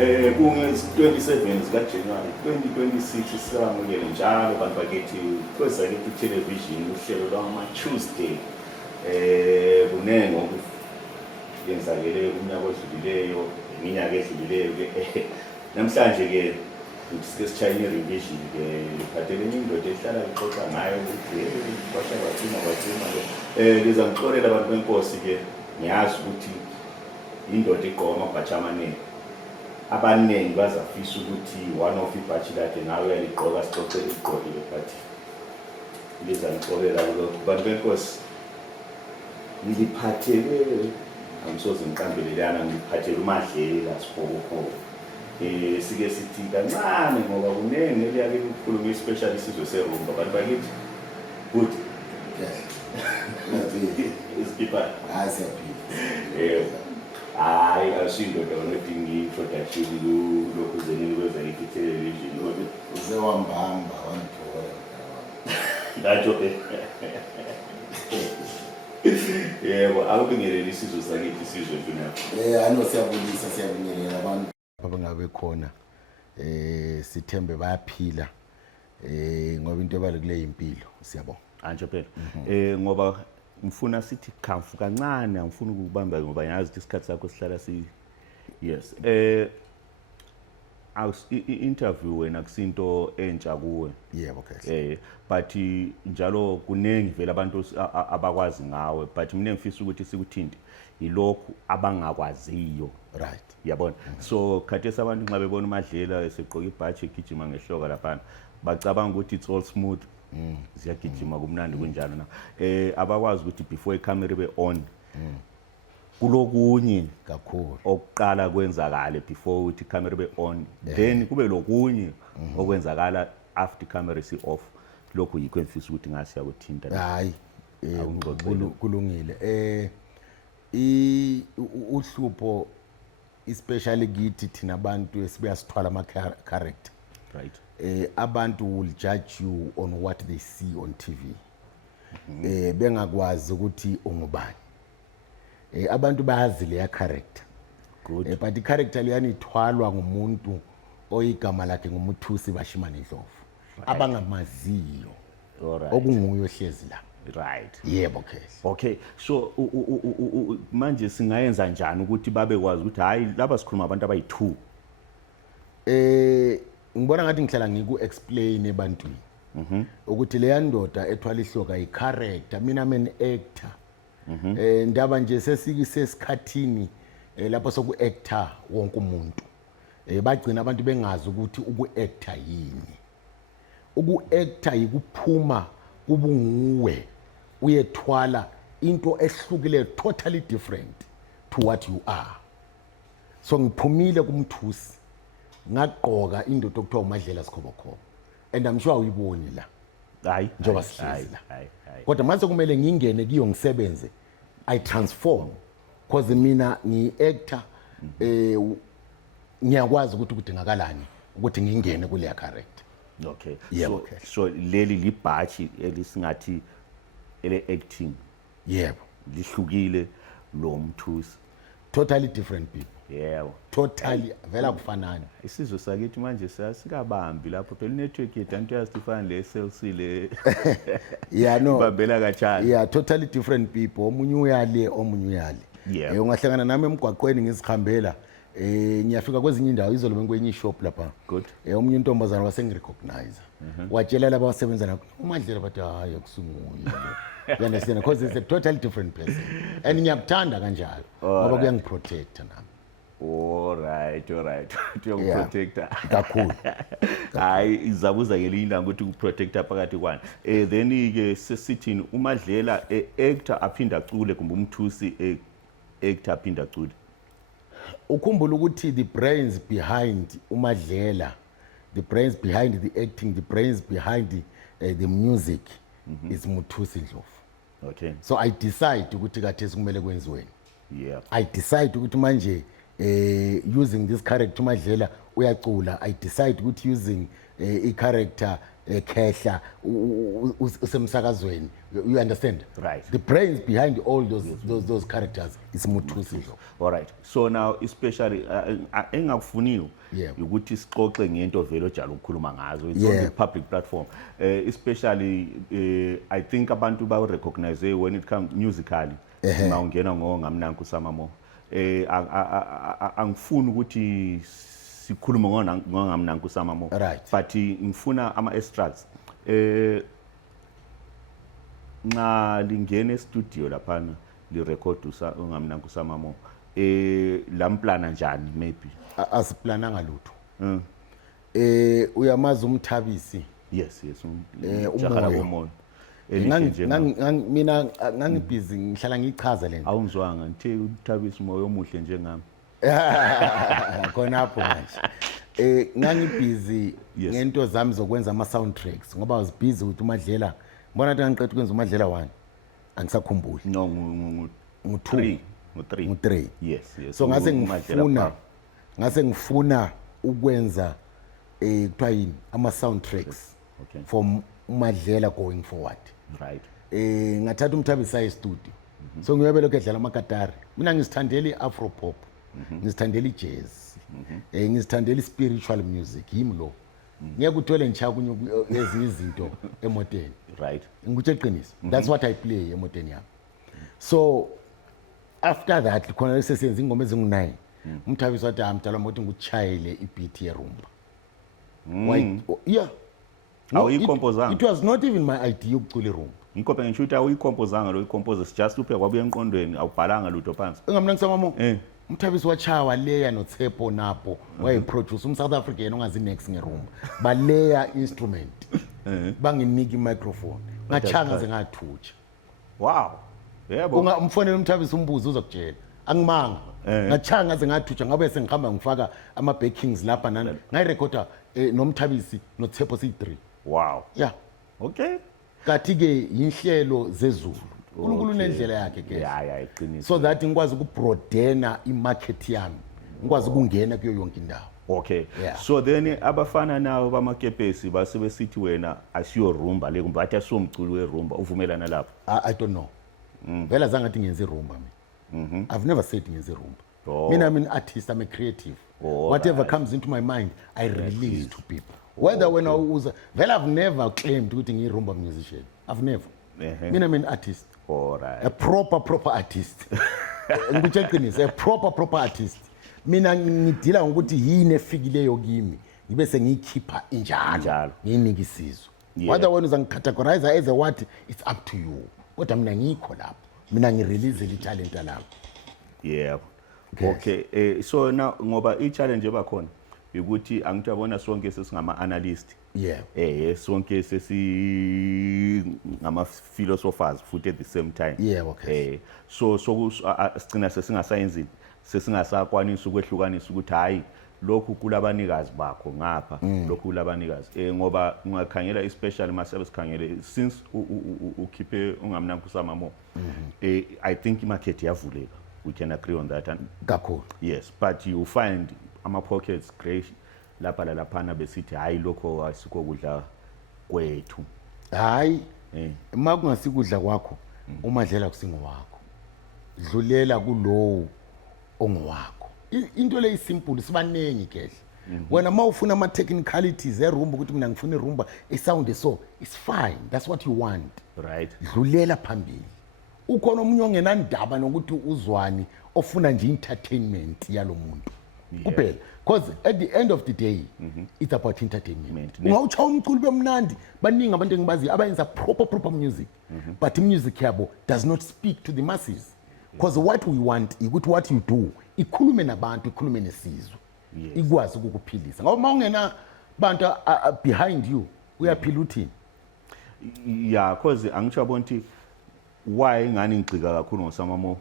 Kunge-27 zikaJanuwari 2026 sisamukele njalo bantu bakithi kwezakithi television uhlelo lwama-Tuesday. Kunenge okuyenzakeleyo kunyaka odlulileyo, iminyaka edlulileyo-ke. Namhlanje-ke sike sitshayine revision-ke phathelene indoda ehlala ixoxa ngayo ukuthi bacima. Liza ngixolela abantu benkosi-ke, ngiyazi ukuthi indoda igqoka amabhatshi amaningi. Abaningi bazafisa ukuthi one of ibhatshi lakhe nawe uyaligqoka sixoxele igqokile, but liza ngixolela lokho. Bantu benkosi, ngiliphathele, angisoze ngiqambelelana, ngiliphathele uMadlela Sibhokobhoko. Sike sithi kancane ngoba kunenge eliyake ukukhuluma especially isizwe seRumba. Bantu bakithi good iskipa hayi asindoda onodinga i-introduction lokhu zenini kwezakithi television uzewambamba wanthola ngatsho yebo akubingeleli isizwe sakithi isizwe mfina. Ano siyabingelela abantu abangabe khona sithembe bayaphila ngoba into ebalekile impilo siyabonga antsho phela. Ngoba ngifuna sithi khamfu kancane, angifuni ukubamba ngoba ngiyazi ukuthi isikhathi sakho sihlala yes. I-interview wena kusinto entsha kuwe. Yebo okay. But njalo kunengi vele abantu abakwazi ngawe, but mina ngifisa ukuthi sikuthinte yilokhu abangakwaziyo. Right. Yabona. So khathesi abantu nxa bebona uMadlela eseqoka ibhatshi egijima ngehloka lapha bacabanga ukuthi it's all smooth. Ziyagijima kumnandi kunjalo na. Abakwazi ukuthi before i-camera ibe on kulokunye kakhulu okuqala kwenzakala before ukuthi i-camera ibe on, then kube lokunye okwenzakala after i-camera isi off. Lokho yikho engifisa ukuthi ngasiya kuthinta. Hayi kulungile. Uhlupho especially kithi thina abantu esibuya sithwala ama character. Right. Abantu will judge you on what they see on TV. Bengakwazi ukuthi ungubani. Abantu bayazi leya character. Good. But the character liyani ithwalwa ngumuntu oyigama lakhe ngumuthusi Bashimane Ndlovu. Abangamaziyo. Alright. Okunguyo hlezi la. Right. Yebo okay. Okay, so manje singayenza njani ukuthi babekwazi ukuthi hayi laba sikhuluma abantu abayi2? Ngibona ngathi ngihlala ngiku-explain ebantwini ukuthi leya ndoda ethwala ihloka i-character, mina actor. Ndaba nje sesikhathini lapho soku-actor wonke umuntu. Bagcina abantu bengazi ukuthi uku-actor yini. Uku-actor yikuphuma kubunguwe uyethwala into ehlukile totally different to what you are. So ngiphumile kumthusi ngaqoka indoda okuthiwa uMadlela Sibhokobhoko, and I'm sure uyiboni la hayi njengoba sihlezi la. Kodwa manje kumele ngingene kiyo ngisebenze, I transform because mina ngi-actor. Ngiyakwazi ukuthi kudingakalani ukuthi ngingene kuleya character. Okay. Yebo, So, okay. so leli libhatshi elisingathi ele-acting Yebo. lihlukile lo mthusi. Totally different people. Yebo. Totally vela kufanana. Isizwe sakithi manje sikabambi lapho phela network yethu antu yasifana le SLC le. Yeah no. Babela kachana. Yeah, totally different people. Omunye uyale, omunye uyale. Yeah. Ungahlangana nami emgwaqweni ngisikhambela ngiyafika kwezinye indawo izolo bengikwenye ishop lapha. Good. Omunye intombazana wasengirecognize. Watshela laba abasebenza nakho uMadlela bathi hayi akusunguye. You understand? Because it's a totally different person. And ngiyakuthanda kanjalo ngoba kuyangiprotecta nami. Alright. Tuyakuprotecta. Kakhulu. Hayi izabuza ngelinye ilanga ukuthi ukuprotecta phakathi kwani. Then ke sesithini uMadlela actor aphinda acule kumbe umthusi actor aphinda acule. Ukhumbula ukuthi the brains behind uMadlela, the brains behind the acting, the brains behind the music is Muthusi Ndlovu. Okay. So I decide ukuthi kathesi kumele kwenziweni. Yeah. I decide ukuthi manje using this character uMadlela uyacula. I decide ukuthi using i-character ekhehla usemsakazweni, you understand, Right. the brains behind all those characters is Muthusi. All right. So now especially engakufuniyo Yep. ukuthi sixoxe ngento vele ojala ukukhuluma ngazo. It's on Yep. the public platform. Especially I think abantu ba recognize when it comes musically. Ngawungena ngamnanku samamo. Angifuni ukuthi sikhulume ngamnanku samamo. Right. But ngifuna ama extracts. Nxa lingene studio laphana li record ungamnanku samamo lamplana njani maybe Asiplananga lutho. Uyamazi uMthabisi. yes Umoya. umoya elihle nje Mina ngangibhizi ngihlala ngichaza lento. awungizwanga ngithe uThabisa umoya omuhle njengami Khonapho manje. Ngangibhizi Yes. ngento zami zokwenza ama soundtracks ngoba I was busy with uMadlela. Ngibona ukuthi ngiqedwe ukwenza uMadlela 1. Angisakhumbuli. no Ngu-2. ngu-3 Ngu-3. yes So ngase uMadlela ngifuna ukwenza kuthiwa yini ama soundtracks okay for uMadlela going forward. right Ngathatha uMthabisa e-studio. So ngiyobe lokho edlala amakatari. Mina ngisithandela i-afro pop. Ngisithandela i-jazz. Ngisithandela i-spiritual music yimi lo. Ngeke uthole ngisha kunye ezinye izinto emoteni. right Ngikutshe iqiniso. That's what I play emoteni yami. So after that khona lesesenza ingoma ezingu9. Umthabisa wathi amdala ukuthi ngikuchayele i-beat yerumba. Why? Yeah. Awuyikompozanga? It was not even my idea ukucula irumba. inkope ngisho ukuthi awuyikompozanga lo icompose just uphe kwabuya enqondweni awubhalanga lutho phansi Engamnangi samamo. Umthabisi wachawa leya noTsepo Napo wayeproduce umSouth African ongazi next ngerumba. Baleya instrument. Banginika imicrophone. Ngachanga zengathutsha. wow yebo Ungamfonela uMthabisi umbuzo uzokutshela. Angimanga. Ngachanga zengathutsha ngabe sengihamba ngifaka ama backings lapha nana. Ngayirecorda noMthabisi noTsepo C3. wow Yeah. okay Kathi ke inhlelo zezulu. uNkulunkulu unendlela yakhe ke. ya iqiniso So that ngikwazi ukubroadena imarket yami. Ngikwazi ukungena kuyo yonke indawo. okay Yeah. so then abafana nawo bamakepesi base besithi wena asiyo rumba le kumbe bathi asomculo werumba uvumelana lapho I don't know. Vela zange athi ngenze rumba mina. I've never said ngenze rumba. Oh. Mina I'm an artist, I'm a creative. Whatever comes into my mind, I release to people. Whether when I was well, I've never claimed to be a rumba musician. I've never. Mina I'm an artist. all right A proper artist. Ngikutshe iqiniso, a proper artist. Mina ngidila ngokuthi yini efikileyo kimi. Ngibe sengiyikhipha injalo. Njalo. Nginika isizwe. Yeah. Whether when uzangicategorize as a what, it's up to you. Kodwa mina ngikho lapho. Mina ngirelease italent lami. yeah Yes. okay so now ngoba i-challenge ebakhona ukuthi angithi yabona sonke sesingama analyst Yeah. sonke ngama philosophers futhi at the same time Yeah, okay. so sicina sesingasayenzini sesingasakwanisa ukwehlukanisa ukuthi hayi lokhu kulabanikazi bakho ngapha lokhu kulabanikazi ngoba ungakhangela especially masabe sikhangele since ukhiphe ungamnanku samamo I think imarket yavuleka we can agree on that and Kakhulu. yes but you find ama pockets grey lapha laphana besithi hayi lokho asikho kudla kwethu Hayi, makungasikudla kwakho, uMadlela kusingowakho. Dlulela kulowo ongowakho. Into le isimple sibanengi kehle. Wena mawufuna ama technicalities erumba ukuthi mina ngifuna irumba isound so, it's fine. That's what you want. right Dlulela phambili. Ukhona umunye ongenandaba nokuthi uzwani ofuna nje entertainment yalomuntu. Kuphela. Because at the end of the day, it's about entertainment. Ungawucha umculo bemnandi, baningi abantu engibazi abayenza proper music. But music yabo does not speak to the masses. Because what we want ukuthi what you do, ikhulume nabantu, ikhulume nesizwe. Ikwazi ukukuphilisa. Ngoba mawungena bantu behind you, uyaphila uthini? yeah cause angisho bonke why ngani ngicika kakhulu ngosamamo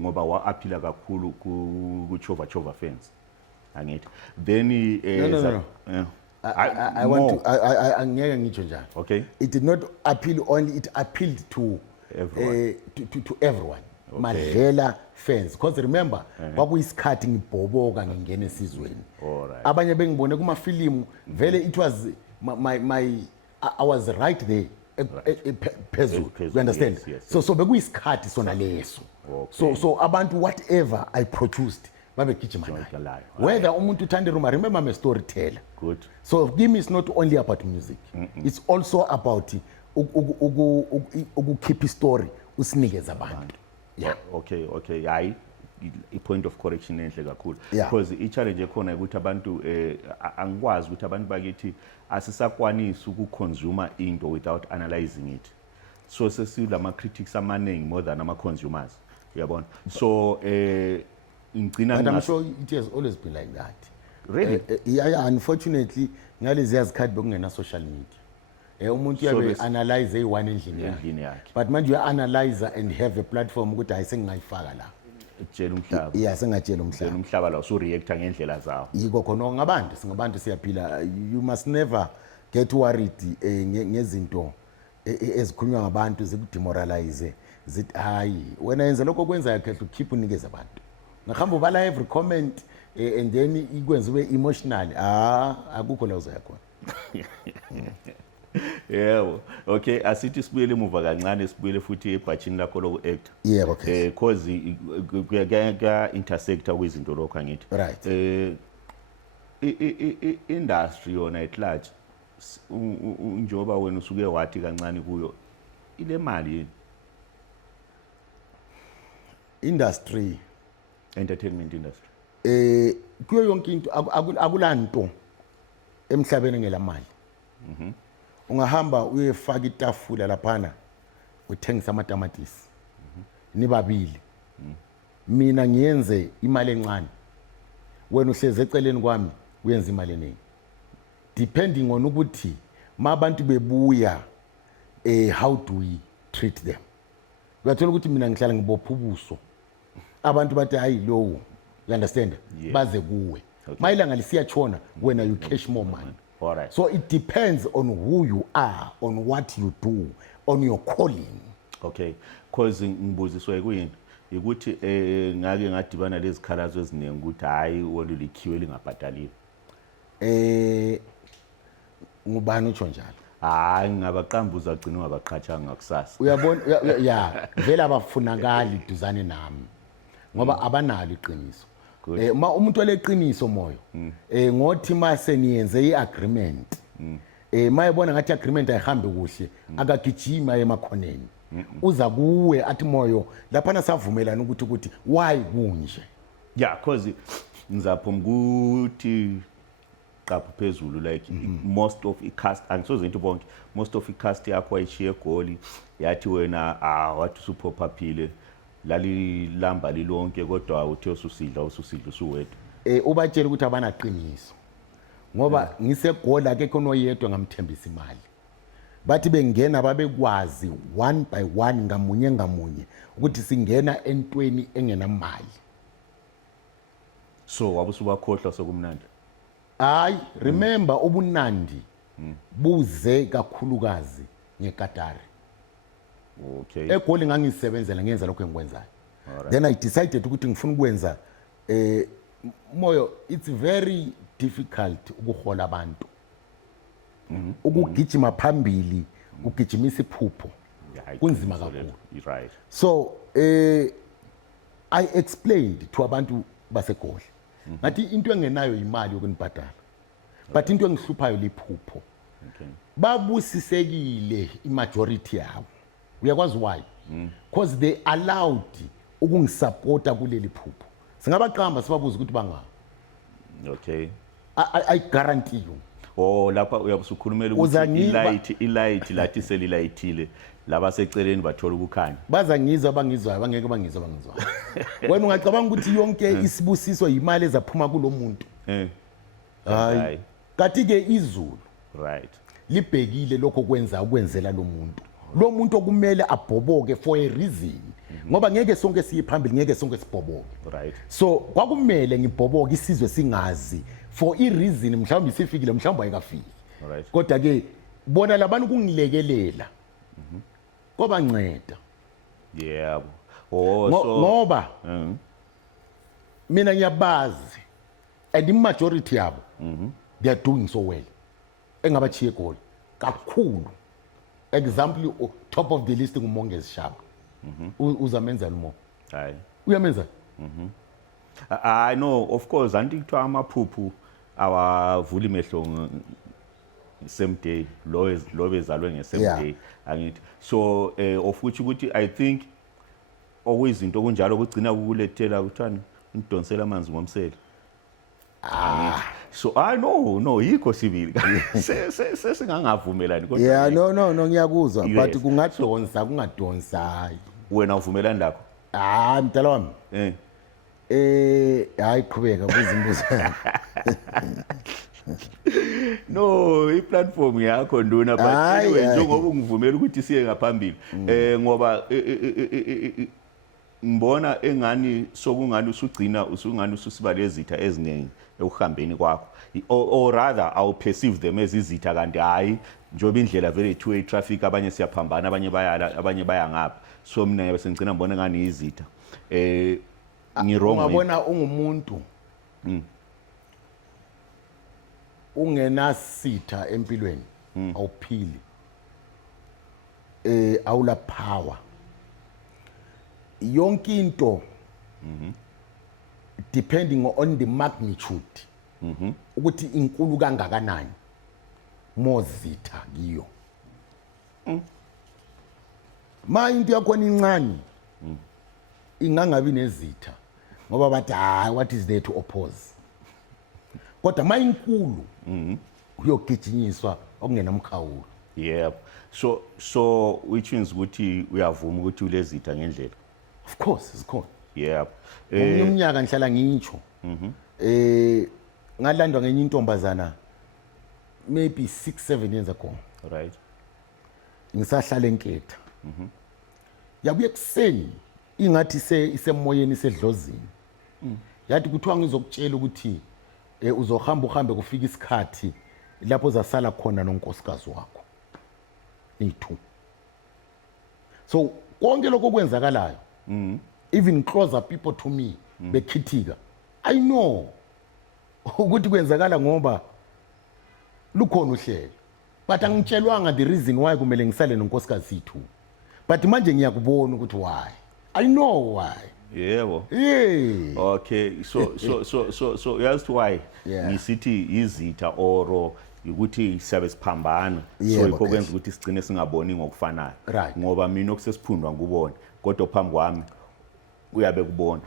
ngoba waaphila kakhulu ku chova fans angithi then No. I want to angeke ngitsho njalo. okay It did not appeal only, it appealed to Everyone. to everyone. Madlela fans, because remember kwakuyisikhathi ngibhoboka ngingena esizweni. Alright. Abanye bengibone kuma film vele it was my I was right there phezulu, Phezulu, you understand? yes, yes, So bekuyisikhathi sona leso. Okay. So abantu whatever I produced babegijima nayo. Jointalayo. Whether umuntu uthanda iruma, remember I'm a storyteller. Good. So Give Me is not only about music. It's also about keep story usinikeza abantu. Yeah. Okay hayi i-point of correction enhle kakhulu Yeah. because i-challenge ekhona ukuthi abantu angikwazi ukuthi abantu bakithi asisakwanisi ukuconsumer into without analyzing it, so sesilama critics amaningi more than ama-consumers, uyabona. So ngicina But I'm sure it has always been like that. Really? Yeah, unfortunately ngalezi yazikhathi bekungena social media. Umuntu yabe So analyze eyi-one endlini endlini yakhe. yakhe. But manje uya-analyzer and have a platform ukuthi hayi sengingayifaka la. Tshela umhlaba Yeah, sengatshela umhlaba. umhlaba la usureacta ngendlela zawo. Yiko khona singabantu siyaphila. You must never get worried ngezinto ezikhulunywa ngabantu zikudemoralize zithi hayi wena yenza lokho okwenzayo khehle ukhipha unikeze abantu. Ngahamba ubala every comment and then ikwenza ube emotional. Akukho la uzoya khona. Yebo. Okay, asithi sibuyele emuva kancane sibuyele futhi ebhatchini lakho loku-actor. Yebo, okay. Cause kuya intersecta kwizinto lokho angithi. Right. Industry yona at large njengoba wena usuke wathi kancane kuyo ile mali yini? Industry Entertainment industry. kuyo yonke into akulanto emhlabeni engelamali. Ungahamba uyefaka itafula laphana uthengisa amatamatisi nibabili, mina ngiyenze imali encane, wena uhleze eceleni kwami uyenza imali eningi, depending on ukuthi mabantu bebuya how do we treat them. Uyathola ukuthi mina ngihlala ngibopha ubuso, abantu bathi hayi lowo, you understand, Yeah. baze kuwe. Okay. Mayilanga lisiyatshona wena you cash more money. All right. So it depends on who you are, on what you do, on your calling. Okay, cause ngibuziswe kuyini ukuthi ngake ngadibana lezi khalazo eziningi ukuthi hayi wona likhiwe lingabhadaliwe. Ngubani utsho njalo? Hayi ngabaqambuza agcina ungabaqhatshanga ngakusasa. Uyabona ya vele abafunakali duzane nami ngoba abanalo iqiniso. Ma umuntu oleqiniso moyo ngothi mase niyenze iagreement mayebona ngathi agreement ayihambi kuhle akagijima emakhoneni uza kuwe athi moyo lapha nasavumelana ukuthi why kunje. Yeah, cause ngizaphuma ukuthi qaphu phezulu like most of i-cast angisoze into bonke most of i-cast yakho ayishiye egoli yathi wena wathi usuphopaphile lalilamba lilonke kodwa uthe ususidla usuwedwa. Ubatshela ukuthi abanaqiniso ngoba ngisegola akekho noyedwa ngamthembisa imali, bathi bengena babekwazi one by one ngamunye ukuthi singena entweni engenamali. So wabusubakhohlwa sokumnandi. Hayi, remember ubunandi buze kakhulukazi ngekatari. Okay. Egoli ngangisebenzela ngenza lokho engikwenzayo. Then I decided ukuthi ngifuna ukwenza moyo, it's very difficult ukuhola abantu. Ukugijima phambili, ugijimisa iphupho. Kunzima kakhulu. Right. So I explained to abantu baseGoli ngathi into engenayo imali yokunibhadala, but into engihluphayo liphupho. Okay. Babusisekile imajority yabo. Uyakwazi why? Because they allowed ukungisupporta kuleli phupho. Singabaqamba sibabuza ukuthi banga. Okay. I guarantee you. Oh lapha uyabusukhulumela ukuthi ilight lathi selilayithile labaseceleni bathola ukukhanya. Baza ngizwa bangizwayo bangeke bangizwa. Wena ungacabanga ukuthi yonke isibusiso imali ezaphuma kulomuntu. Hayi. Kathi ke izulu. Right. Libhekile lokho ukwenzela lo muntu. Lo muntu okumele abhoboke for a reason. Ngoba ngeke sonke siyiphambili, ngeke sonke sibhoboke. Right. So kwakumele ngibhoboke isizwe singazi for a reason, mhlawumbe sifikile mhlawumbe ayikafiki. Right. Kodwa ke bona labantu kungilekelela. Ngoba nceda. Yeah. Oh so ngoba mina ngiyabazi and the majority yabo they are doing so well. Engabachiye eGoli. kakhulu. Example top of the list nguMongezi Shaba. Uzamenzani mo? Hayi. Uyamenza? I know, of course, anti kuthiwa amaphuphu awavuli mehlo same day, lo bezalwe nge-same day, angithi. So, of which ukuthi I think okuyizinto kunjalo kugcina kukulethela kuthani ngidonsela amanzi ngomsele. So no yikho sibili sesingangavumelani kodwa Yeah, no ngiyakuzwa, but kungadonsa kungadonsayi. wena uvumelani lakho? Mdala wami. Hayi qhubeka kuzimbuzo. No, i-platform yakho nduna, but anyway njengoba ungivumela ukuthi siye ngaphambili ngoba ngibona engani sokungani usungani ususiba lezitha eziningi ekuhambeni kwakho, or rather I perceive them as izitha kanti hayi njoba indlela vele two-way traffic, abanye siyaphambana abanye baya ngapha, so mina bese ngicina ngibona ngani izitha ngirong. Ungabona ungumuntu ungenasitha empilweni awuphili, awula power yonke into depending on the magnitude ukuthi inkulu kangakanani mozitha kiyo. Ma into yakhona incane ingangabi nezitha ngoba bathi what is there to oppose, kodwa ma inkulu uyogijinyiswa okungenamkhawulo. Yep. So which means ukuthi uyavuma ukuthi ulezitha ngendlela. Of course isikhona. Yep. Umnyaka ngihlala ngitsho ngalandwa ngenye intombazana maybe 6-7 years ago. Right. Ngisahlala enketha. Yabuye kuseni ingathi isemoyeni isedlozini. Yathi kuthiwa ngizokutshela ukuthi uzohamba kufika isikhathi lapho uzasala khona nonkosikazi wakho niyi-2. So konke lokho kwenzakalayo even closer people to me bekhithika, I know ukuthi kwenzakala ngoba lukhona uhlelo, but angitshelwanga the reason why kumele ngisale nonkosikazi yethu, but manje ngiyakubona ukuthi why. I know why. Yebo. Yeah. Okay, so uyazi why ngisithi izitha oro ukuthi siyabe siphambana, so ikho kwenza ukuthi sigcine singaboni ngokufanayo, ngoba mina okusesiphundwa ngubona kodwa phambi kwami uyabe kubona.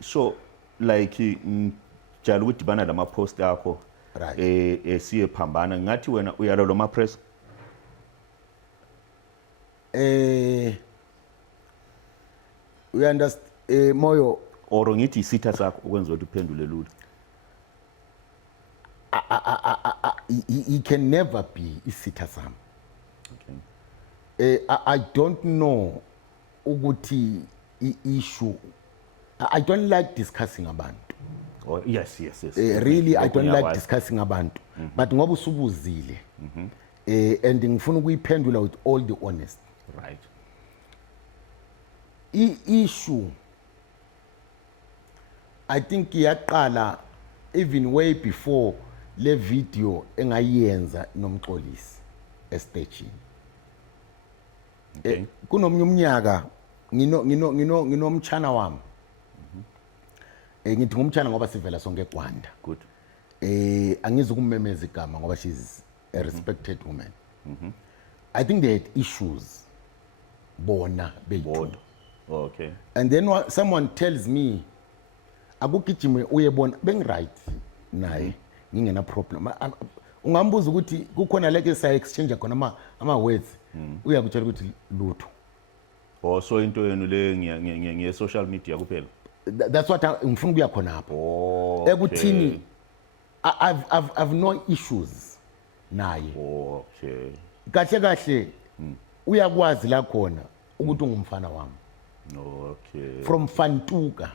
So like njalo ukudibana lama post yakho siye phambana, ngathi wena uyalo lo ma press we understand Moyo, or ngithi isitha sakho ukwenza ukuthi uphendule lula. He can never be isitha sami. Okay. I don't know ukuthi issue. I don't like discussing abantu. Oh, yes. Really, I don't like discussing abantu. But ngoba usubuzile and ngifuna ukuyiphendula with all the honesty. Right. Issue I think yaqala even way before le video engayenza nomxolisi estagini. Kunomnye umnyaka nginomtshana wami. Ngithi ngumtshana ngoba sivela sonke eGwanda. Good. Angizukummemeza igama ngoba she's a respected woman. I think they had issues bona beyitu. Okay. And then someone tells me akugijime uyebona bengiright naye ngingena problem. Ungambuza ukuthi kukhona leke sa exchange khona ama words uyakutshela ukuthi lutho. Oh, so into yenu le ngiye social media kuphela. That's what ngifuna kuya khona hapo. Ekuthini I've no issues naye. Okay. Kahle uyakwazi la khona ukuthi ungumfana wami. Okay. From Fantuka.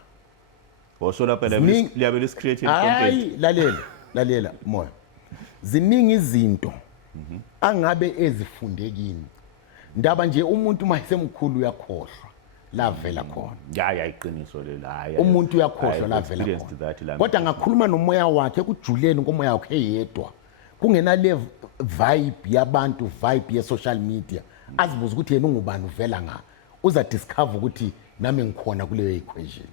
So lapha liyabe lisicreate content. Lalela moya. Ziningi izinto angabe ezifundekini. Ndaba nje umuntu mayisemkhulu uyakhohlwa lavela khona. Ya iqiniso lela. Umuntu uyakhohlwa lavela khona. Kodwa ngakhuluma nomoya wakhe kujuleni ngomoya wakhe yedwa. kungena le vibe yabantu, vibe ye social media, azibuza ukuthi yena ungubani uvela nga, uza discover ukuthi nami ngikhona kuleyo equation.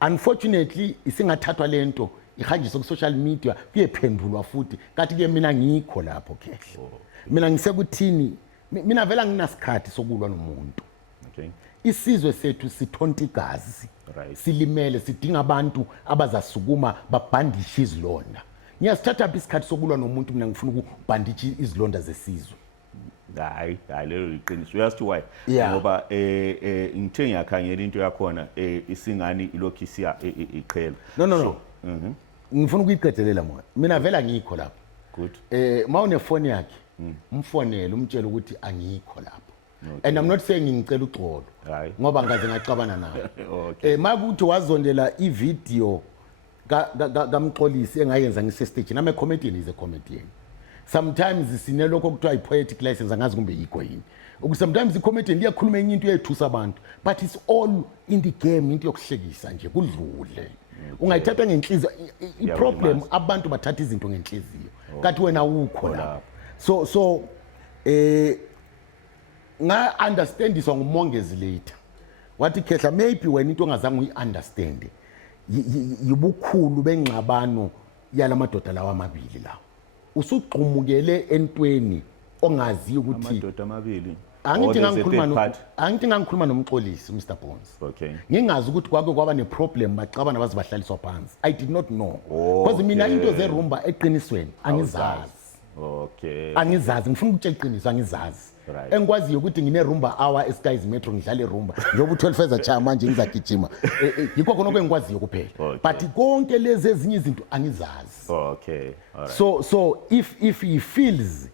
Unfortunately isingathathwa lento ihanjiswa ku social media kuyephendulwa futhi kanti ke mina ngikho lapho Khehla. Mina ngisekuthini, mina vela nginasikhathi sokulwa nomuntu. Okay. Isizwe sethu sithonta igazi. Right. Silimele sidinga abantu abazasukuma babhandishe izilonda. Ngiyasithatha phi isikhathi sokulwa nomuntu mina ngifuna ukubhandisha izilonda zesizwe. Hayi lelo liqiniso. Uyazi why? Yeah. Ngoba ngithe ngiyakhangela into yakhona isingani ilokhu isiya iqhela. No. Ngifuna ukuyiqedelela mona. Mina vela ngikho lapho. Good. Mawune phone yakhe, umfonele umtshela ukuthi angikho lapho. And I'm not saying ngicela uxolo. Hayi. Ngoba ngaze ngacabana nawe. Okay. Makuthi wazondela ivideo kamxolisi engayenza ngise stage nami comedian is a comedian. Sometimes sinelokho kuthiwa i-poetic license angazi kumbe yikho yini. Sometimes i-comedian liyakhuluma enye into eyethusa abantu, but it's all in the game, into yokuhlekisa nje kudlule. Ungayithatha ngenhliziyo, i-problem abantu bathatha izinto ngenhliziyo. Kanti wena ukho la. So nga understandiswa ngumongezi later. Wathi Khehla maybe wena into ongazange uyi-understand yibukhulu bengxabano yalamadoda lawa amabili lawo. Usugqumukele entweni ongazi ukuthi amadoda amabili. Angithi ngikhuluma nomxolisi Mr Bones. Okay. Ngingazi ukuthi kwaba neproblem bacabana baze bahlaliswa phansi. I did not know. Because mina into zerumba eqinisweni angizazi. Okay. Angizazi ngifuna ukutshela iqiniso angizazi. Right. Engikwaziyo ukuthi ngine rumba hour eSky's Metro ngidlale rumba njengoba u12 feza cha manje ngizagijima. Yikho khona okengikwaziyo kuphela. But konke lezi ezinye izinto angizazi. Okay. All right. So if he feels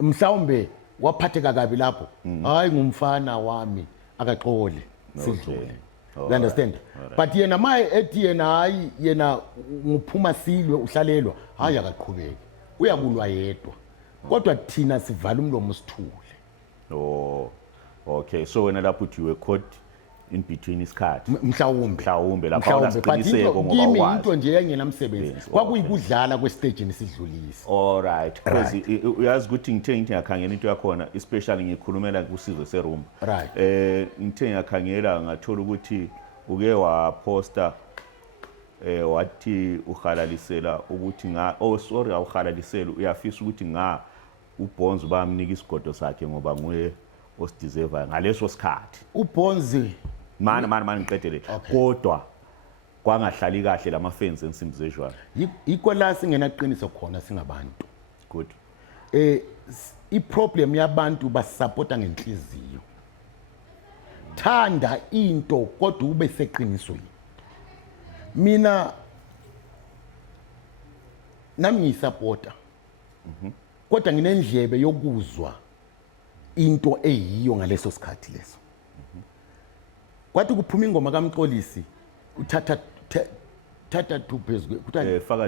mhlawumbe waphatheka kabi lapho, hayi ngumfana wami akaxole sidlule. You understand? But yena maye ethi yena hayi yena nguphuma silwe uhlalelwa, hayi akaqhubeki. Uyabulwa yedwa. Kodwa thina sivala umlomo sithule. Oh. Okay. So wena lapho uthi you were caught in between isikhathi. Mhlawumbe lapha awunasiqiniseko ngoba kimi wazi. into nje yangenamsebenzi. Kwakuyikudlala kwestage nisidlulisa. All right. Because uyazi ukuthi ngithe ngiyakhangela into yakhona especially ngikhulumela kusizwe serumba. Right. Ngithe ngiyakhangela ngathola ukuthi uke waposta wathi uhalalisela ukuthi awuhalalisela uyafisa ukuthi uBonzi bamnika isigodo sakhe ngoba nguye osideserve ngaleso sikhathi. uBonzi mani ngiqedele kodwa kwangahlali kahle lama fans ensimbi zejwayo. Yikho la singenaqiniso khona singabantu. Good. I-problem yabantu basupporta ngenhliziyo. Thanda into kodwa ube seqinisweni. Mina nami ngiyisupporta. Kodwa nginendlebe yokuzwa into eyiyo ngaleso sikhathi leso. Kwathi kuphuma ingoma kaMxolisi uthatha 2 phezulu kuthi faka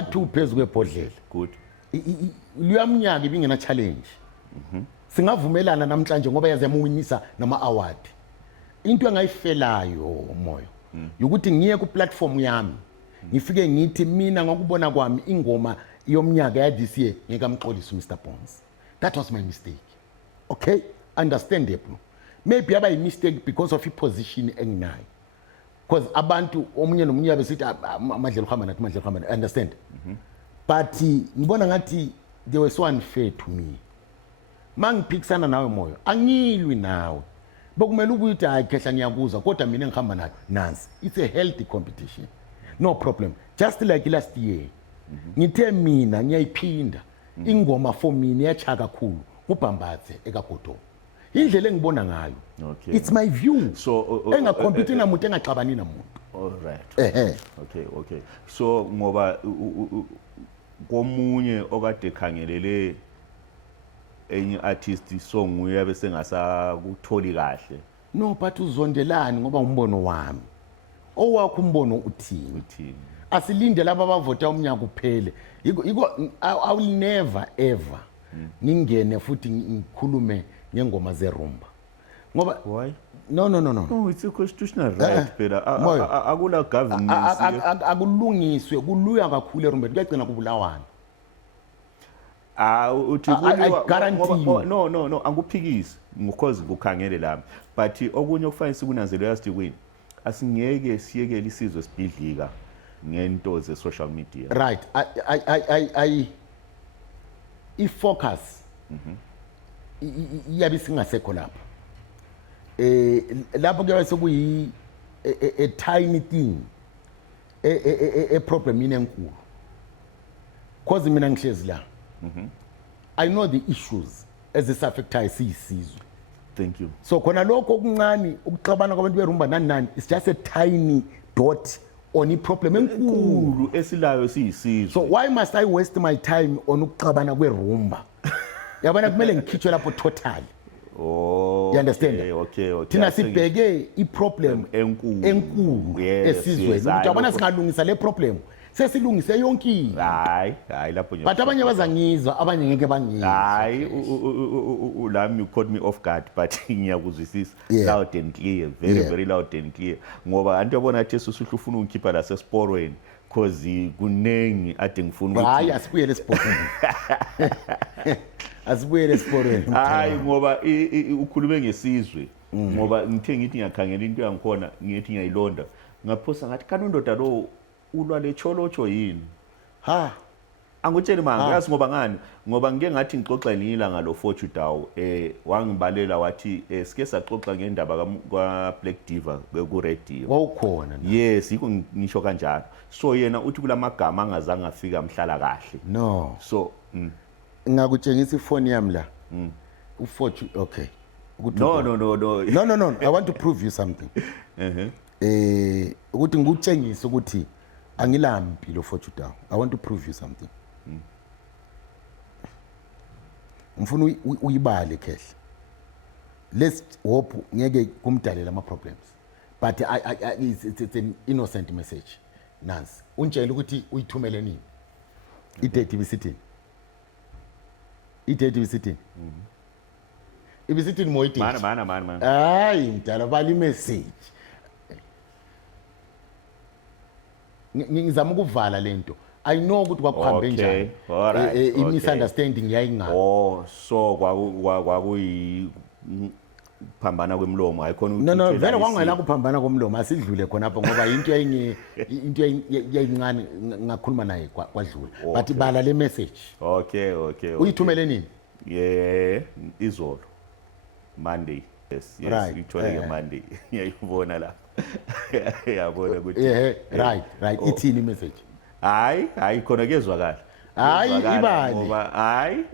2 phezulu kwebhodlela. Good. Luyamnyaka ibingena challenge. Singavumelana namhlanje ngoba yazemuwinisa nama award. Into engayifelayo moyo ukuthi ngiye ku platform yami ngifike ngithi mina ngakubona kwami ingoma yomnyaka ya this year ngekaMxolisi Mr Bones. That was my mistake. Okay, understandable. Maybe yaba mistake because of position enginayo. Because abantu omunye nomunye besithi amadlelo khamba nathi amadlelo khamba, understand? But ngibona ngathi they were so unfair to me. Mangiphikisana nawe moyo angilwi nawe. Bokumele ukuthi hayi Khehla ngiyakuzwa kodwa mina ngihamba nayo nansi. It's a healthy competition. No problem. Just like last year. Ngithe mina ngiyayiphinda. Ingoma for mina yacha kakhulu. Ubhambathe ekagodo. Indlela engibona ngayo. Okay. It's my view. So engacompete namuntu engaxabani namuntu. All right. Okay. So ngoba komunye okade khangelele enye artist song uyabe sengasakutholi kahle. No, but uzondelani ngoba umbono wami. Owakho umbono uthini? Asilinde laba abavota umnyaka uphele. I will never ever ngingene futhi ngikhulume ngengoma zerumba. Ngoba why? No, it's a constitutional right phela. Akula governance. Akulungiswe kuluya kakhulu erumbeni kuyagcina kubulawana. uthi I guarantee you. no anguphikisi because kukhangele lami but okunye okufanele sikunanzele yazi kwini asingeke siyekele isizwe sibhidlika ngento ze social media. Right. I i-focus iyabe singasekho lapha. Lapho kuyabe sekuyi a tiny thing a problem inenkulu. Cause mina ngihlezi la. I know the issues ezisafectayo siyisizwe. Thank you. So khona lokho okuncane ukuxabana kwabantu beRumba nani it's just a tiny dot on i-problem enkulu esilayo siyisizwe. So why must I waste my time on ukuxabana kweRumba? Yabona kumele ngikhitshwe lapho total. Oh, you understand? Okay. Thina sibheke i-problem enkulu esizweni. Yabona singalungisa le problem. Sesilungise yonke. Hayi lapho nje. But abanye bazangizwa, abanye ngeke bangizwa. Hayi lami you caught me off guard but ngiyakuzwisisa loud and clear, very loud and clear. Ngoba antu yabona athi susuhlu ufuna ungikhipha la sesporweni because kunengi ade ngifuna ukuthi. Hayi asibuyele esporweni. Asibuyele esporweni. Hayi ngoba ukhulume ngesizwe. Ngoba ngithe ngithi ngiyakhangela into yangikhona ngithi ngiyayilonda. Ngaphosa ngathi kanondoda lo ulwa lecholocho yini angutsheli manga yazi ngoba ngani ngoba ngeke ngathi ngixoxa nilanga lo Fortudaw wangibalela wathi sike saxoxa ngendaba kwa Black Diva ku radio wawukhona yes yiko ngisho kanjalo so yena uthi kulamagama angazange afika mhlala kahle no so ngakutshengisa ifoni yami la uFortu okay no I want to prove you something ukuthi ngikutshengisa ukuthi angilampi lo Fortudaw. I want to prove you something. Ngifuna uyibale kehle. Let's hope ngeke kumdalela ama problems. But it's an innocent message. Nansi. Untshela ukuthi uyithumele nini? I-date ibisithini? I-date ibisithini? Ibisithini mo i-date? Mana. Hayi, mdala bali message. Ngizama ukuvala lento. I know ukuthi kwakuhambe njani. I-misunderstanding yayingaphi. So kwakuyi phambana kwemlomo ayikhona ukuthi no vele kwangela kuphambana komlomo asidlule khona apha ngoba into yayincane ngakhuluma naye kwadlula but bala le message. Okay. Uyithumele nini? Izolo Monday. Yes, ithole ngeMonday. Ngiyayibona la. Yabona ukuthi right ithini message? Hayi khona kezwakala. Hayi ibali. Ngoba hayi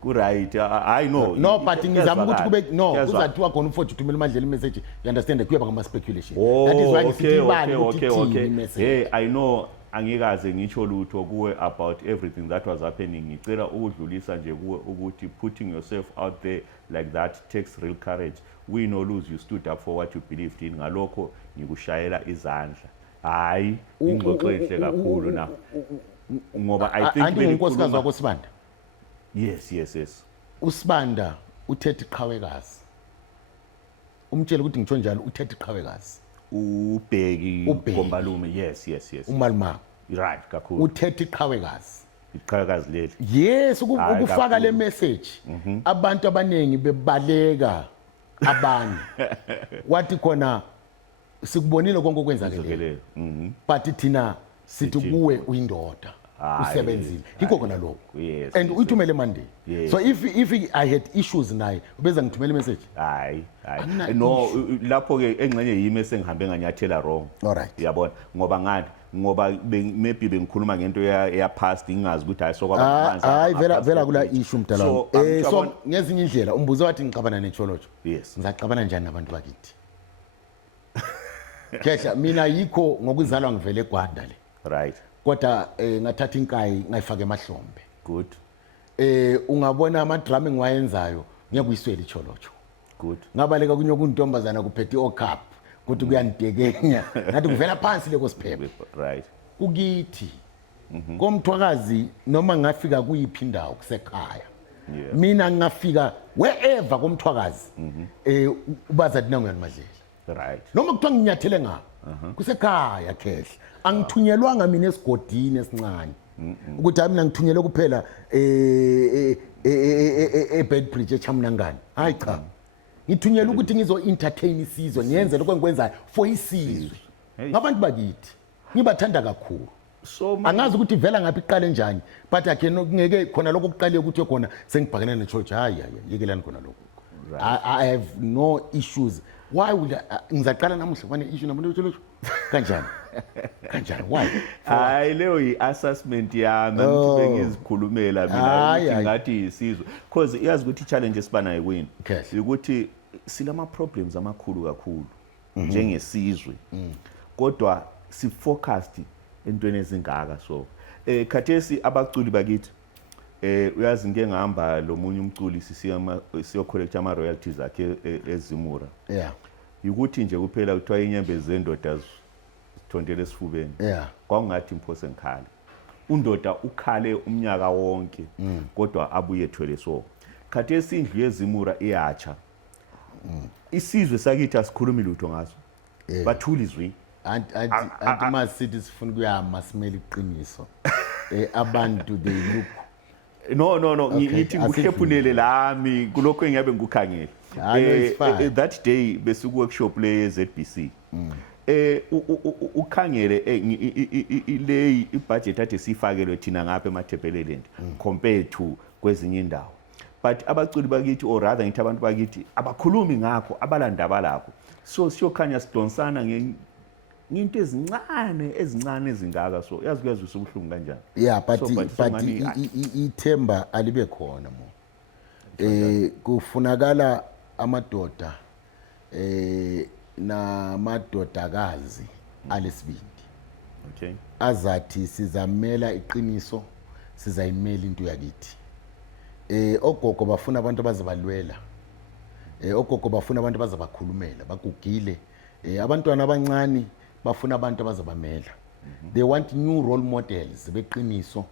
ku right. I know. No but ngizama ukuthi kube no kuzathiwa khona uFortu uthumela imadlela message. You understand kuyaba ngama speculation. That is why ngithi ibali ukuthi message. Hey I know angikaze ngitsho lutho kuwe about everything that was happening. Ngicela ukudlulisa nje kuwe ukuthi putting yourself out there like that takes real courage. Win or lose you stood up for what you believed in. Ngalokho ngikushayela izandla. Hayi ingxoxo enhle kakhulu na. Ngoba I think benginkosikazi wakho Sibanda. Yes. uSibanda uthethe iqhawekazi. Umtshela ukuthi ngitsho njalo uthethe iqhawekazi. Ubheki Kombalume yes. Umalima. Right kakhulu. Uthethe iqhawekazi. Iqhawekazi leli. Yes ukufaka le message. Abantu abanengi bebaleka abanye. Wathi khona sikubonile konke okwenzakele. But thina sithi kuwe uyindoda. Usebenzile. Yikho khona lokho. And uyithumele Monday. So if I had issues naye ubeza ngithumela message. Hayi. No lapho ke engxenye yimi esengihambe nganyathela wrong. Alright. Uyabona ngoba ngani? Ngoba maybe bengikhuluma ngento ya past ngingazi ukuthi ayisokwaba hayi vela kula issue mdala. So ngezinye indlela umbuzo wathi ngixabana necholocho. Yes. Ngizaxabana njani nabantu bakithi? Kehla mina yikho ngokuzalwa ngivele eGwanda le. Right. Kodwa ngathatha inkayi ngayifaka emahlombe. Good. Ungabona ama drumming wayenzayo ngiyakuyiswela icholocho. Good. Ngabaleka kunye kuntombazana kuphethe ocup ukuthi kuyanidekenya ngathi kuvela phansi leko siphephe. Right. Kukithi. Komthwakazi noma ngafika kuyiphi indawo kusekhaya. Mina ngafika wherever komthwakazi ubazathi nangu yanimadlela. Right. Noma kuthiwa nginyathele ngapha kusekhaya khehla angithunyelwanga mina esigodini esincane ukuthi mina ngithunyelwe kuphela eBedbridge eChamnangani. Hayi cha. Ngithunyelwe ukuthi ngizo-entertain isizwe, ngiyenze lokho engikwenzayo for isizwe. Ngabantu bakithi, ngibathanda kakhulu. So Angazi ukuthi vela ngaphi iqale njani, but akhe ngeke khona lokho kuqale ukuthi khona sengibhakene ne-church. Hayi yekelani khona lokho. I have no issues. Why would ngizaqala namuhla kwane issue namuntu kanjani? Kanjani? Why? Hayi leyo i-assessment yami ukuthi bengizikhulumela mina ukuthi ngathi isizwe, because iyazi ukuthi i-challenge esibanayo kwini ukuthi silama problems amakhulu kakhulu njengesizwe, kodwa si-focused entweni ezingaka. So khathesi abaculi bakithi uyazi ngeke ngihamba lo munye umculi siyo collect ama royalties akhe eZimura. Ukuthi nje kuphela kuthiwa inyembezi zendoda zithontele esifubeni. Kwakungathi imphosa ngikhale. Undoda ukhale umnyaka wonke kodwa abuye ethwele so. Khathesi indlu yeZimura iyatsha. Isizwe sakithi asikhulumi lutho ngaso. Bathula izwi. Anti masithi sifuna kuyama simele iqiniso. Abantu they look. No ngithi ngihlephunele lami kulokho engiyabe ngikukhangela. That day besuku workshop le ZBC. Ukhangele le ibudget athi sifakelwe thina ngapha eMathebeleland compared to kwezinye indawo. But abaculi bakithi or rather ngithi abantu bakithi abakhulumi ngakho, abalandaba lakho. So siyokhanya sidonsana nginto ezincane ezingaka. So yazi kuyazwisa ubuhlungu kanjani. But ithemba alibe khona mo. Kufunakala amadoda namadodakazi alesibindi. Azathi sizamela iqiniso, sizayimela into yakithi. Ogogo bafuna abantu abazabalwela. Ogogo bafuna abantu abazabakhulumela, bagugile. Abantwana abancane bafuna abantu abazabamela. They want new role models beqiniso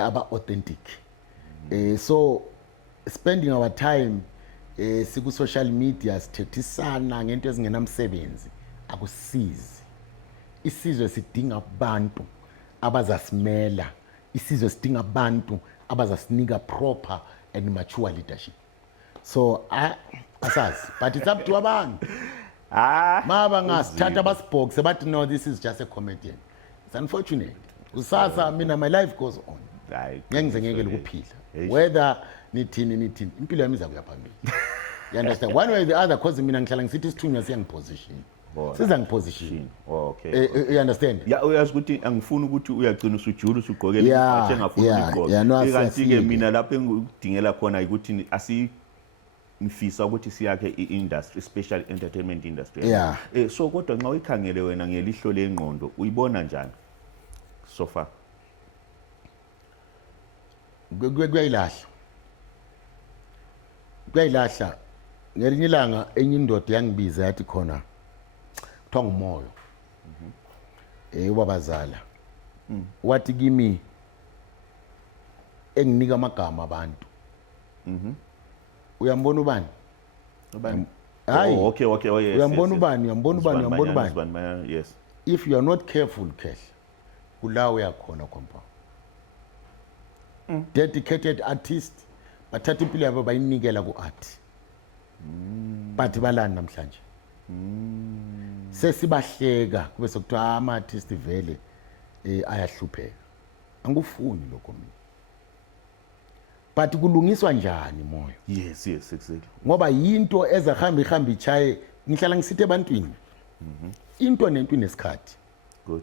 aba-authentic. So spending our time siku social media sithethisana ngento ezingenamsebenzi akusizi. Isizwe sidinga abantu abazasimela. Isizwe sidinga abantu abazasinika proper and mature leadership. So asazi, but it's up to abantu. Maba ngasithatha basibhokse bathi no, this is just a comedian. It's unfortunate. Kusasa mina my life goes on. Ngiyenze ngeke ukuphila. Whether nithini impilo yami iza kuya phambili. You understand? One way or the other, cause mina ngihlala ngisithi isithunywa siyangiposition. Siza ngiposition. Okay. You understand? Ya uyazi ukuthi angifuni ukuthi uyagcina usujula usugqokela impahla engafuni ukugqoka. Ikanti ke mina lapho engidingela khona ukuthi ngifisa ukuthi siyakhe i-industry, special entertainment industry. So kodwa nxa uyikhangele wena ngelihlo lengqondo uyibona njani so far? Kuyayilahla. Ngelinye ilanga enye indoda yangibiza yathi khona kuthiwa ngumoyo. Ubabazala. Wathi kimi enginika amagama abantu. Uyambona ubani? Hayi. Okay. Oh yes. Uyambona ubani? Yes. If you are not careful, kulawo yakhona kompa. Dedicated artist bathatha impilo yabo bayinikela ku-art. But balani namhlanje. Sesibahleka kube sokuthiwa ama-artist vele ayahlupheka. Angufuni lokho mina. But kulungiswa njani moyo? Yes, exactly. Ngoba yinto ezahamba ichaye, ngihlala ngisithi ebantwini. Into nento inesikhathi. Good.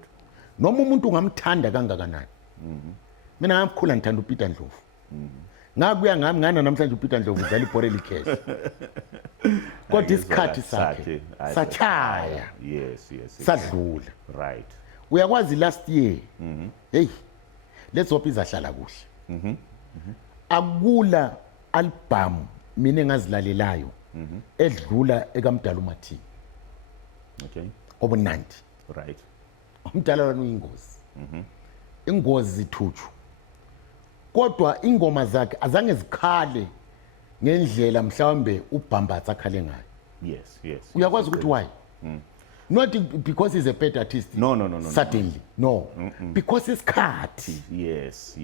Noma umuntu ungamthanda kangakanani. Mina ngamkhula ngithanda uPeter Ndlovu. Ngakuya ngami ngana namhlanje uPeter Ndlovu udlala iBorel Cash. Kodwa isikhathi sakhe sachaya. Yes. Sadlula. Right. Uyakwazi last year. Hey. Let's hope izahlala kuhle. Akula album mina engazilalelayo edlula ekamdala uMathini. Okay. Obunandi. Right. Umdala wona uyingozi. Ingozi zithutshu. Kodwa ingoma zakhe azange zikhale ngendlela mhlawumbe uBhambatha akhale ngayo. Yes. Uyakwazi ukuthi why? not because he's a bad artist. No. Certainly. No. Because isikhathi. Yes.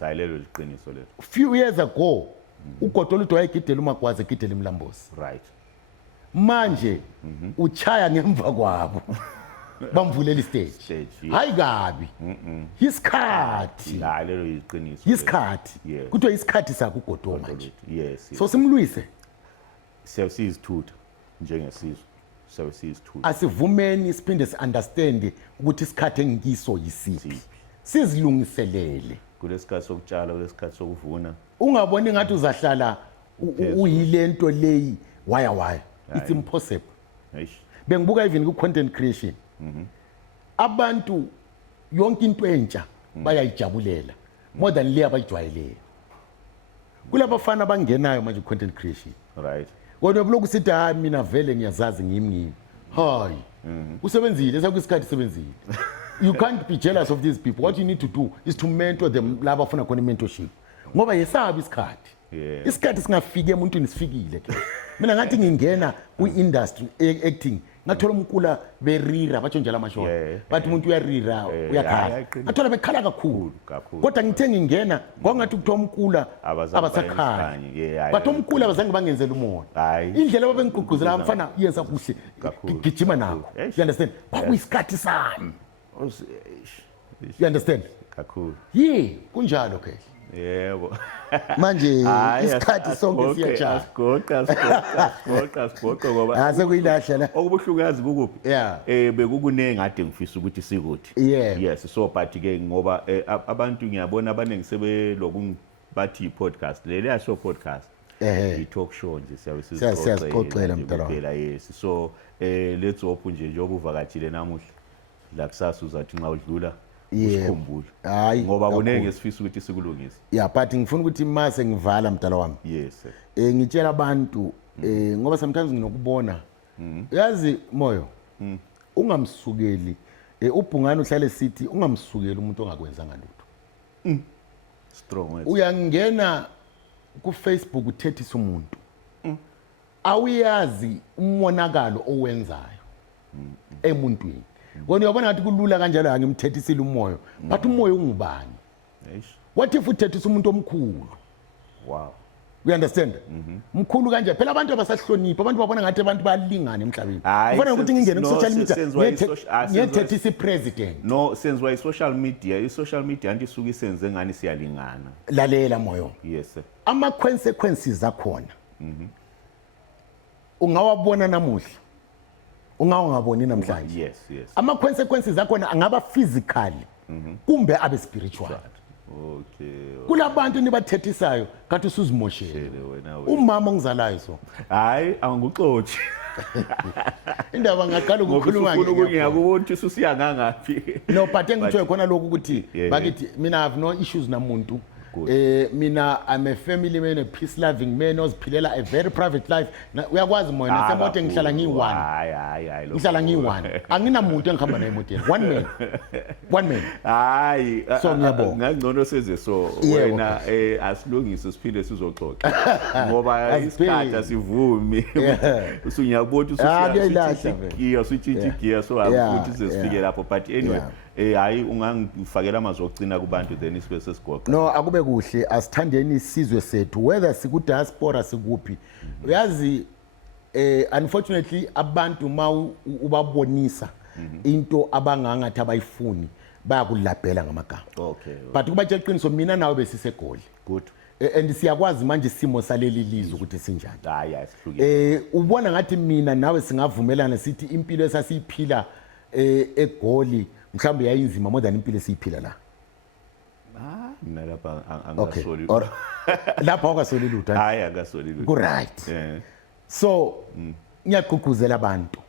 Ayilelo liqiniso lelo. Few years ago, uGotolo uthi wayegidela uMagwaza egidela iMlambosi. Right. Manje uchaya ngemva kwabo. Bamvulela istage. Hayi kabi. Isikhathi. Ayilelo liqiniso. Isikhathi. Kuthiwa isikhathi sakho uGotolo manje. Yes. So simlwise. Siyasizithutha njengesizwe. Asivumeni siphinde si-understand ukuthi isikhathi engikiso yisiphi. Sizilungiselele. Kulesikhathi sokutshala, kulesikhathi sokuvuna. Ungaboni ngathi uzahlala uyilento leyi waya. It's impossible. Bengibuka even ku-content creation. Abantu yonke into entsha bayayijabulela more than le abayijwayeleyo. Kulabafana abangenayo manje ku-content creation. Right. Kodwa bloku sithi hayi mina vele ngiyazazi ngimi. Hayi. Usebenzile sekuyisikhathi sebenzile. You can't be jealous of these people. What you need to do is to mentor them laba afuna khona mentorship. Ngoba yesabi isikhathi. Isikhathi singafike emuntwini sifikile ke. Mina ngathi ngingena ku-industry acting ngathola umkula berira batsho njalo amashona. Bathi umuntu uyarira uyakhala. Ngathola bekhala kakhulu. Kodwa ngithe ngingena kwangathi kuthiwa umkula abasakhaya. Bathi umkula abazange bangenzela umoya. Indlela babengigqugquzela abafana yenza kuhle. Gijima nakho. You understand? Kwakuyisikhathi sami. You understand? Kakhulu. Kunjalo ke. Yebo. Manje isikhathi sonke siyajala. Sigoqa ngoba asekuyilahla la. Okubuhlungazi kukuphi? Bekukunenge ade ngifisa ukuthi sikuthi. Yes, so but ke ngoba abantu ngiyabona abanenge sebeloku bathi podcast. Leya show podcast. I-talk show nje siyasixoxela mntwana. Yes. So let's open nje njengoba uvakatshile namuhla. La kusasa uzathi nxa udlula usikhumbule. Hayi ngoba kunenge sifisa ukuthi sikulungise. But ngifuna ukuthi mase ngivala mdala wami. Yes. Ngitshela abantu ngoba sometimes nginokubona. Yazi Moyo. Ungamsukeli uBhungane uhlale sithi ungamsukeli umuntu ongakwenzanga lutho. Strong. Uyangena ku Facebook uthethisa umuntu. Awuyazi umonakalo owenzayo emuntwini. Ngoba uyabona ngathi kulula kanjalo angimthethisile umoyo. But umoyo ungubani? What if uthethisa umuntu omkhulu? Wow. You understand? Mkhulu kanje phela abantu abasahlonipha abantu babona ngathi abantu bayalingana emhlabeni. Kufanele ukuthi ngingene ku social media ngiyethethisa ipresident. No, senze why social media anti isuke isenze ngani siyalingana. Lalela Moyo. Yes sir. Ama consequences akhona. Ungawabona namuhla. Ungawaboni namhlanje. Yes. Ama consequences akhona angaba physical kumbe abe spiritual. Okay. Kulabantu nibathethisayo kanti usuzimoshele wena. Umama ongizalayo so. Hayi angikuxothi. Indaba ngaqala ukukhuluma ngeke. Ufuna ngiyakubona ukuthi ususiya ngangaphi. No, but engithoye khona lokho ukuthi bakithi mina I have no issues namuntu. Mina I'm a family man, a peace loving man oziphilela a very private life. Uyakwazi moya nasemoto ngihlala ngiyi-1. Hayi. Ngihlala ngiyi-1. Anginamuntu engihamba naye emotweni. One man. Hayi. So ngiyabonga. Ngangcono senze so wena asilungise siphinde sizoxoxa. Ngoba isikhathi asivumi. Usungiyabona usutshintshile gear so akuthi sesifike lapho but anyway hayi ungangifakela amazwi okugcina kubantu then isibe sesigoqa. No akube kuhle asithandeni isizwe sethu whether siku diaspora sikuphi. Uyazi unfortunately abantu ma ubabonisa into abangangathi abayifuni bayakulabhela ngamagama. Okay. But kuba nje iqiniso mina nawe besisegoli. Good. And siyakwazi manje isimo saleli lizwe ukuthi sinjani. Hayi asihlukile. Ubona ngathi mina nawe singavumelana sithi impilo esasiyiphila eGoli mhlawumbe yayinzima more than impilo esiyiphila la. Mina lapha angasoli. Lapha akasoli lutho. Hayi akasoli lutho. Ku right. So ngiyaqhuquzela abantu.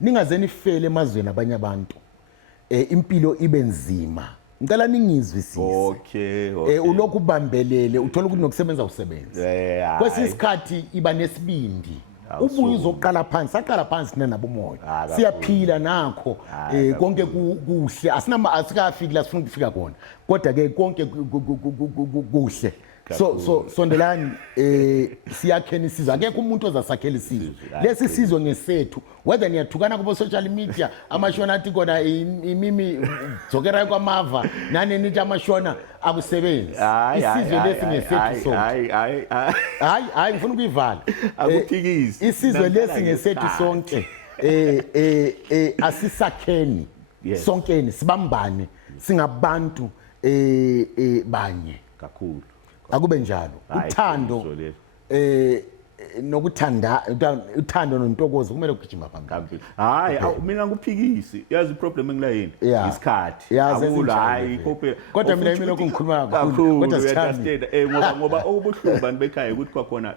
Ningaze nifele emazweni abanye abantu. Impilo ibe nzima. Ngicela ningizwisise. Okay. Ulokhu ubambelele uthola ukuthi nokusebenza usebenza. Kwesinye isikhathi iba nesibindi. Ubuye uzoqala phansi, aqala phansi nina nabomoya. Siyaphila nakho konke kuhle. Asikafiki la sifuna ukufika khona. Kodwa ke konke kuhle. so sondelani siyakheni isizwe akekho umuntu ozasakhela isizwe lesi sizwe ngesethu whether niyathukana kubo social media amashona athi kona imimi dzokera kwamava nani nithi amashona akusebenzi isizwe lesi ngesethu sonke hayi ngifuna ukuyivala akuphikisi isizwe lesi ngesethu sonke asisakheni sonkeni sibambane singabantu banye kakhulu akube njalo uthando nokuthanda uthando nontokozo kumele kugijima phambili hayi mina nguphikisi yazi iproblem engila yini isikhathi akula hayi phophe kodwa mina yimi lokhu ngikhuluma kakhulu kodwa sithandi ngoba okubuhlungu bantu bekhaya ukuthi kwakhona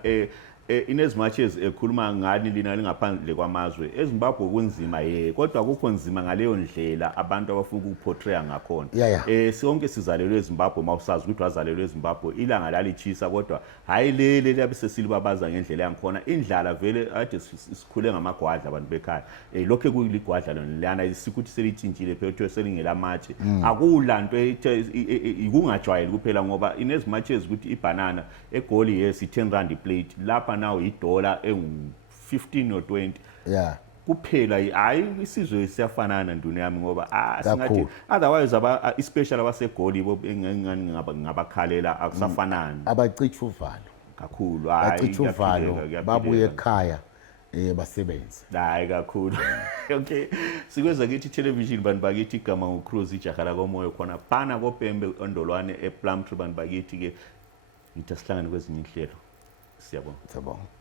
in as much as ekhuluma ngani lina lingaphandle kwamazwe eZimbabwe kunzima kodwa akukho nzima ngaleyo ndlela abantu abafuna ukuportray ngakhona sonke sizalelwe eZimbabwe mawusazi ukuthi wazalelwe eZimbabwe ilanga lalichisa kodwa hayi lele labise silibabaza ngendlela yangikhona indlala vele ade sikhule ngamagwadla abantu bekhaya lokho kuligwadla lona isikuthi selitshintshile phela selingela matshe akulanto ikungajwayeli kuphela ngoba in as much as ukuthi ibanana eGoli yes i10 rand plate lapha now $1 engu15 or 20 kuphela hayi isizwe siyafanana nduna yami ngoba singathi otherwise especially abaseGoli bo engani ngabakhalela akusafanani abacithi uvalo kakhulu bacithi uvalo babuye ekhaya basebenze hayi kakhulu okay sikweza kithi television bantu bakithi igama uCruise ijaha la komoyo khona phana koPembe Ondolwane ePlumtree bantu bakithi ke ngithi sihlangane kwezinye inhlelo siyabonga